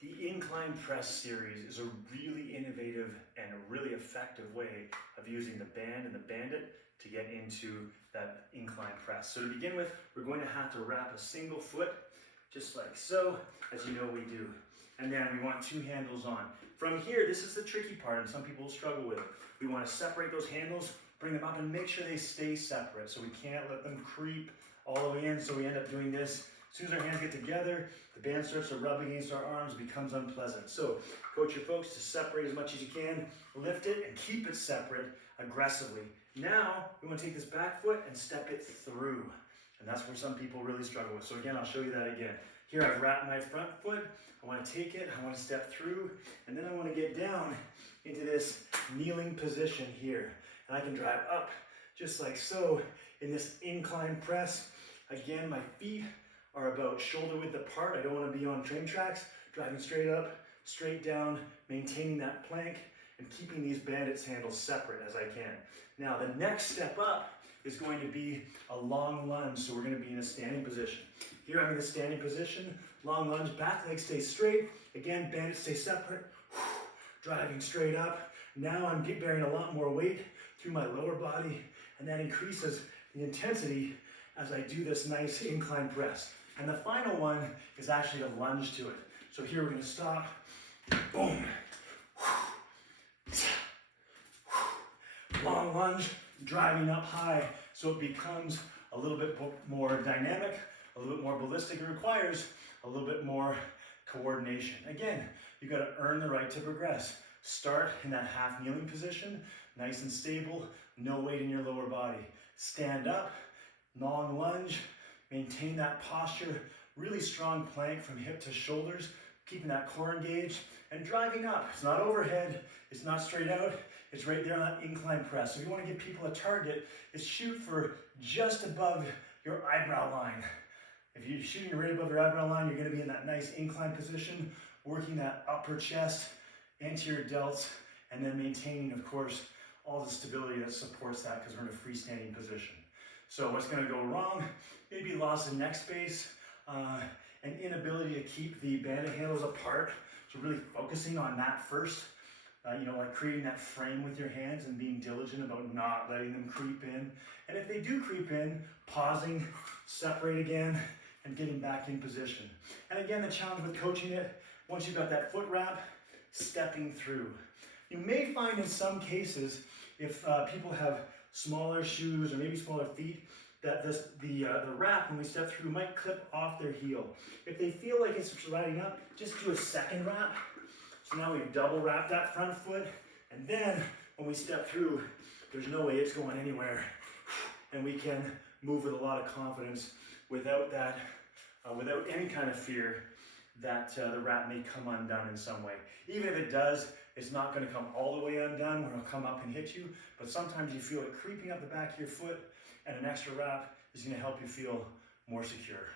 The incline press series is a really innovative and a really effective way of using the band and the bandit to get into that incline press. So to begin with, we're going to have to wrap a single foot, just like so, as you know we do. And then we want two handles on. From here, this is the tricky part, and some people will struggle with it. We want to separate those handles, bring them up, and make sure they stay separate. So we can't let them creep all the way in, so we end up doing this. As soon as our hands get together, the band starts to rub against our arms, becomes unpleasant. So coach your folks to separate as much as you can, lift it and keep it separate aggressively. Now we want to take this back foot and step it through. And that's where some people really struggle with. So again, I'll show you that again. Here I've wrapped my front foot. I want to take it, I want to step through, and then I want to get down into this kneeling position here. And I can drive up just like so in this incline press. Again, my feet are about shoulder width apart. I don't want to be on train tracks. Driving straight up, straight down, maintaining that plank, and keeping these bandits handles separate as I can. Now the next step up is going to be a long lunge, so we're going to be in a standing position. Here I'm in a standing position, long lunge, back leg stays straight. Again, bandits stay separate. Driving straight up. Now I'm bearing a lot more weight through my lower body, and that increases the intensity as I do this nice incline press. And the final one is actually a lunge to it. So here we're going to stop, boom, long lunge, driving up high, so it becomes a little bit more dynamic, a little bit more ballistic. It requires a little bit more coordination. Again, you got to earn the right to progress. Start in that half kneeling position, nice and stable, no weight in your lower body. Stand up, long lunge, maintain that posture, really strong plank from hip to shoulders, keeping that core engaged, and driving up. It's not overhead, it's not straight out, it's right there on that incline press. So if you want to give people a target, is shoot for just above your eyebrow line. If you're shooting right above your eyebrow line, you're going to be in that nice incline position, working that upper chest, anterior delts, and then maintaining, of course, all the stability that supports that because we're in a freestanding position. So what's going to go wrong? Maybe loss of neck space, an inability to keep the bandit handles apart. So really focusing on that first, like creating that frame with your hands and being diligent about not letting them creep in. And if they do creep in, pausing, separate again, and getting back in position. And again, the challenge with coaching it, once you've got that foot wrap, stepping through. You may find in some cases, if people have smaller shoes or maybe smaller feet, that the wrap, when we step through, might clip off their heel. If they feel like it's riding up, just do a second wrap. So now we've double wrapped that front foot, and then when we step through, there's no way it's going anywhere. And we can move with a lot of confidence without that, without any kind of fear that the wrap may come undone in some way. Even if it does, it's not going to come all the way undone where it'll come up and hit you, but sometimes you feel it creeping up the back of your foot, and an extra wrap is going to help you feel more secure.